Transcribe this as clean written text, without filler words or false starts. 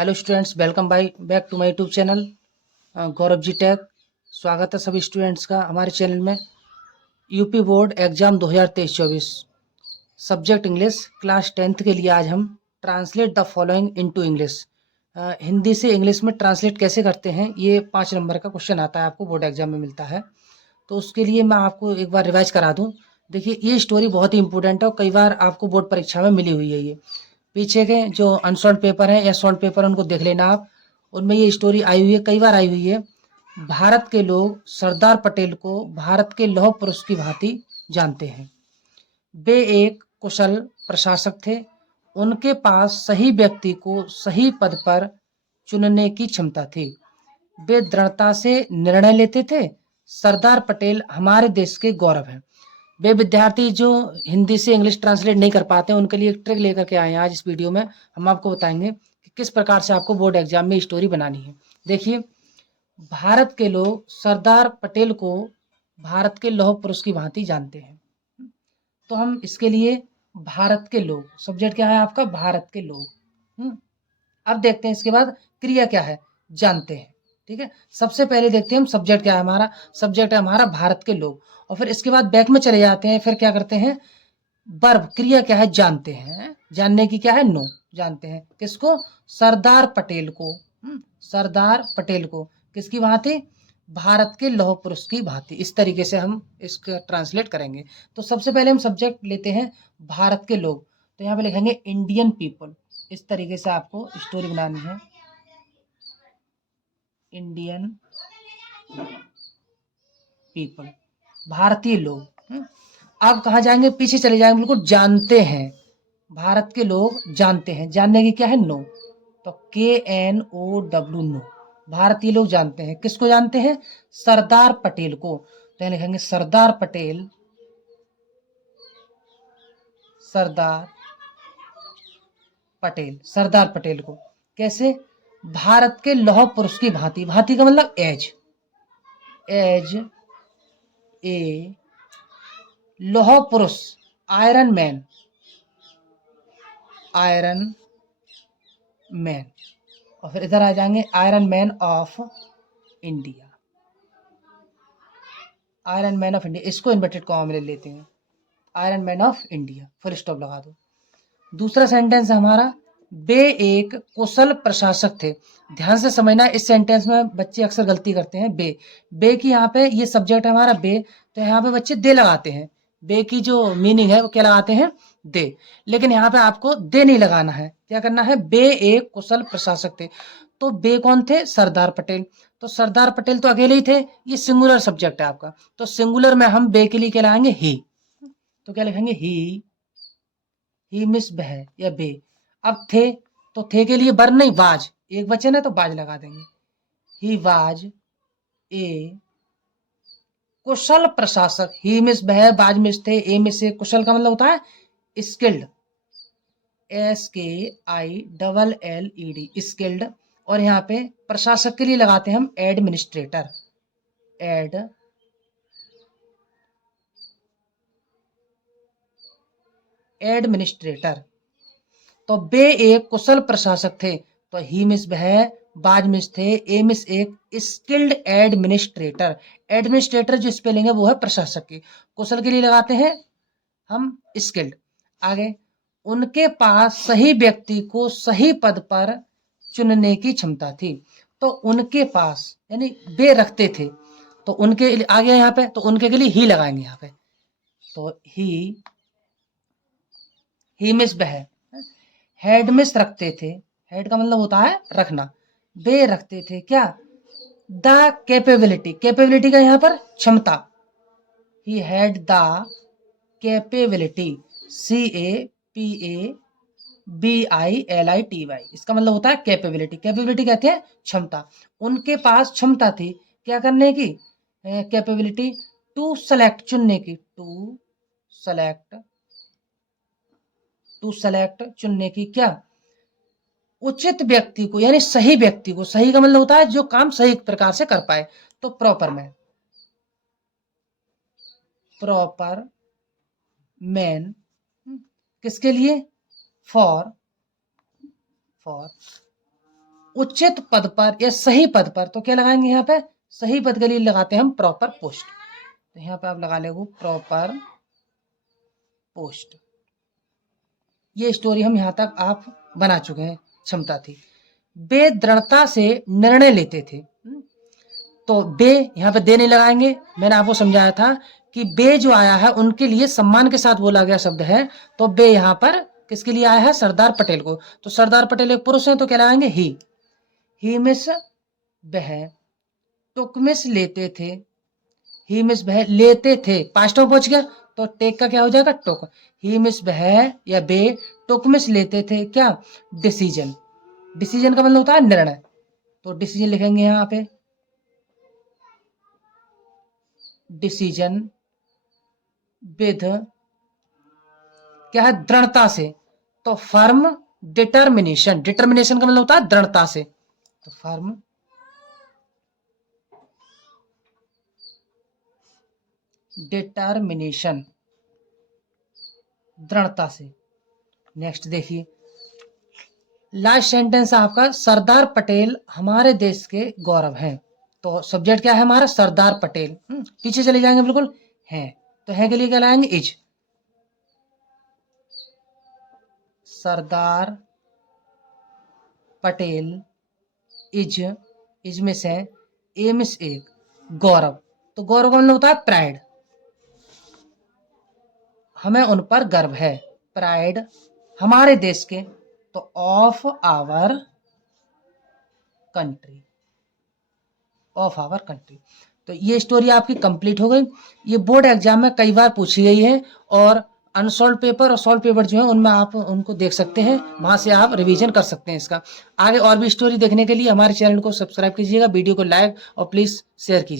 Hello students, welcome back to my YouTube channel Gaurav ji tech. स्वागत है सभी स्टूडेंट्स का हमारे चैनल में। UP board exam 2023-24 subject English class 10th के लिए आज हम translate the following into English, Hindi से इंग्लिश में ट्रांसलेट कैसे करते हैं, ये 5 नंबर का क्वेश्चन आता है, आपको बोर्ड एग्जाम में मिलता है। तो उसके लिए मैं आपको एक बार रिवाइज करा दूं। देखिए, ये स्टोरी बहुत ही इंपॉर्टेंट है और कई बार आपको बोर्ड परीक्षा में मिली हुई है। ये पीछे के जो अनसॉल्व पेपर हैं या सॉल्व पेपर उनको देख लेना आप, उनमें ये स्टोरी आई हुई है, कई बार आई हुई है। भारत के लोग सरदार पटेल को भारत के लौह पुरुष की भांति जानते हैं। वे एक कुशल प्रशासक थे। उनके पास सही व्यक्ति को सही पद पर चुनने की क्षमता थी। वे दृढ़ता से निर्णय लेते थे। सरदार पटेल हमारे देश के गौरव हैं। वे विद्यार्थी जो हिंदी से इंग्लिश ट्रांसलेट नहीं कर पाते हैं, उनके लिए एक ट्रिक लेकर के आए हैं। आज इस वीडियो में हम आपको बताएंगे कि किस प्रकार से आपको बोर्ड एग्जाम में स्टोरी बनानी है। देखिए, भारत के लोग सरदार पटेल को भारत के लौह पुरुष की भांति जानते हैं। तो हम इसके लिए भारत के लोग, सब्जेक्ट क्या है आपका, भारत के लोग। अब देखते हैं इसके बाद क्रिया क्या है, जानते हैं। ठीक है, सबसे पहले देखते हैं हम सब्जेक्ट क्या है हमारा। सब्जेक्ट है हमारा भारत के लोग, और फिर इसके बाद बैक में चले जाते हैं। फिर क्या करते हैं, वर्ब क्रिया क्या है, जानते हैं। जानने की क्या है, नो। जानते हैं किसको, सरदार पटेल को। सरदार पटेल को किसकी भांति, भारत के लौह पुरुष की भांति। इस तरीके से हम इसका ट्रांसलेट करेंगे। तो सबसे पहले हम सब्जेक्ट लेते हैं भारत के लोग, तो यहाँ पे लिखेंगे इंडियन पीपल। इस तरीके से आपको स्टोरी बनानी है, इंडियन पीपल, भारतीय लोग। अब कहाँ जाएंगे, पीछे चले जाएंगे, बिल्कुल जानते हैं। भारत के लोग जानते हैं, जानने की क्या है, नो। तो KNOW, नो। भारतीय लोग जानते हैं, किसको जानते हैं, सरदार पटेल को। तो यहाँ लिखेंगे सरदार पटेल, सरदार पटेल, सरदार पटेल को कैसे, भारत के लौह पुरुष की भांति। भांति का मतलब एज ए लौह पुरुष, आयरन मैन, आयरन मैन। और फिर इधर आ जाएंगे iron man of India, iron man of India. इसको इन्वर्टेड कॉमा में ले लेते हैं, iron man of India, full stop लगा दो। दूसरा सेंटेंस है हमारा, वे एक कुशल प्रशासक थे। ध्यान से समझना, इस सेंटेंस में बच्चे अक्सर गलती करते हैं। बे की यहाँ पे, ये सब्जेक्ट है हमारा बे, तो यहाँ पे बच्चे दे लगाते हैं। बे की जो मीनिंग है वो क्या लगाते हैं, दे। लेकिन यहाँ पे आपको दे नहीं लगाना है, क्या करना है, बे एक कुशल प्रशासक थे। तो बे कौन थे, सरदार पटेल। तो सरदार पटेल तो अकेले ही थे, ये सिंगुलर सब्जेक्ट है आपका। तो सिंगुलर में हम बे के लिए क्या लगाएंगे, ही। तो क्या लिखेंगे, ही मिस बह या बे। अब थे, तो थे के लिए बर नहीं, बाज, एक बचे ना तो बाज लगा देंगे। ही वाज ए कुशल प्रशासक। ही मिस बह, बाज मिस थे, ए मिस ए। कुशल का मतलब होता है स्किल्ड, SKILLED, स्किल्ड। और यहाँ पे प्रशासक के लिए लगाते हैं हम एडमिनिस्ट्रेटर, एडमिनिस्ट्रेटर। तो वे एक कुशल प्रशासक थे। तो ही मिस वह, बाज मिस थे, ए मिस एक स्किल्ड एडमिनिस्ट्रेटर। एडमिनिस्ट्रेटर जो स्पेलिंग है वो है प्रशासक की। कुशल के लिए लगाते हैं हम स्किल्ड। आगे, उनके पास सही व्यक्ति को सही पद पर चुनने की क्षमता थी। तो उनके पास यानी वे रखते थे, तो उनके आगे यहाँ पे, तो उनके के लिए ही लगाएंगे यहाँ पे। तो ही मिस वह, हेड मिस रखते थे। हेड का मतलब होता है रखना। वे रखते थे क्या, द कैपेबिलिटी। कैपेबिलिटी का यहाँ पर क्षमता, he had the capability, CAPABILITY। इसका मतलब होता है कैपेबिलिटी। कैपेबिलिटी कहते हैं क्षमता। उनके पास क्षमता थी क्या करने की, कैपेबिलिटी, टू सेलेक्ट, चुनने की, टू सेलेक्ट चुनने की क्या, उचित व्यक्ति को, यानी सही व्यक्ति को। सही का मतलब होता है जो काम सही प्रकार से कर पाए। तो प्रॉपर मैन किसके लिए, फॉर उचित पद पर या सही पद पर, तो क्या लगाएंगे यहाँ पे, सही पद के लिए लगाते हैं हम प्रॉपर पोस्ट। तो यहाँ पे आप लगा लेंगे प्रॉपर पोस्ट। ये स्टोरी हम यहाँ तक आप बना चुके हैं, क्षमता थी। वे दृढ़ता से निर्णय लेते थे। तो बे यहाँ पे दे नहीं लगाएंगे, मैंने आपको समझाया था कि बे जो आया है उनके लिए सम्मान के साथ बोला गया शब्द है। तो बे यहाँ पर किसके लिए आया है, सरदार पटेल को। तो सरदार पटेल एक पुरुष है, तो क्या लगाएंगे, ही मिस वह टुकमिस लेते थे, ही मिस वह लेते थे, पास्ट में पहुंच गया तो टेक का क्या हो जाएगा, टुक। ही मिस वह या बे टुकमिस लेते थे क्या, डिसीजन। डिसीजन का मतलब होता है निर्णय, तो डिसीजन लिखेंगे यहाँ पे, डिसीजन विद क्या है, दृढ़ता से। तो फर्म डिटर्मिनेशन, डिटर्मिनेशन का मतलब होता है दृढ़ता से। तो फर्म डिटर्मिनेशन, दृढ़ता से। नेक्स्ट देखिए, लास्ट सेंटेंस आपका, सरदार पटेल हमारे देश के गौरव हैं। तो सब्जेक्ट क्या है हमारा, सरदार पटेल। पीछे चले जाएंगे बिल्कुल, हैं, तो है के लिए क्या लाएंगे, इज। सरदार पटेल इज में से ए मिस एक, गौरव। तो गौरव का मतलब होता है प्राइड, हमें उन पर गर्व है, प्राइड हमारे देश के। तो of our country, of our country. तो ये स्टोरी आपकी कंप्लीट हो गई। ये बोर्ड एग्जाम में कई बार पूछी गई है, और अनसॉल्व पेपर और सॉल्व पेपर जो है उनमें आप उनको देख सकते हैं, वहां से आप रिवीजन कर सकते हैं इसका। आगे और भी स्टोरी देखने के लिए हमारे चैनल को सब्सक्राइब कीजिएगा, वीडियो को लाइक और प्लीज शेयर कीजिए।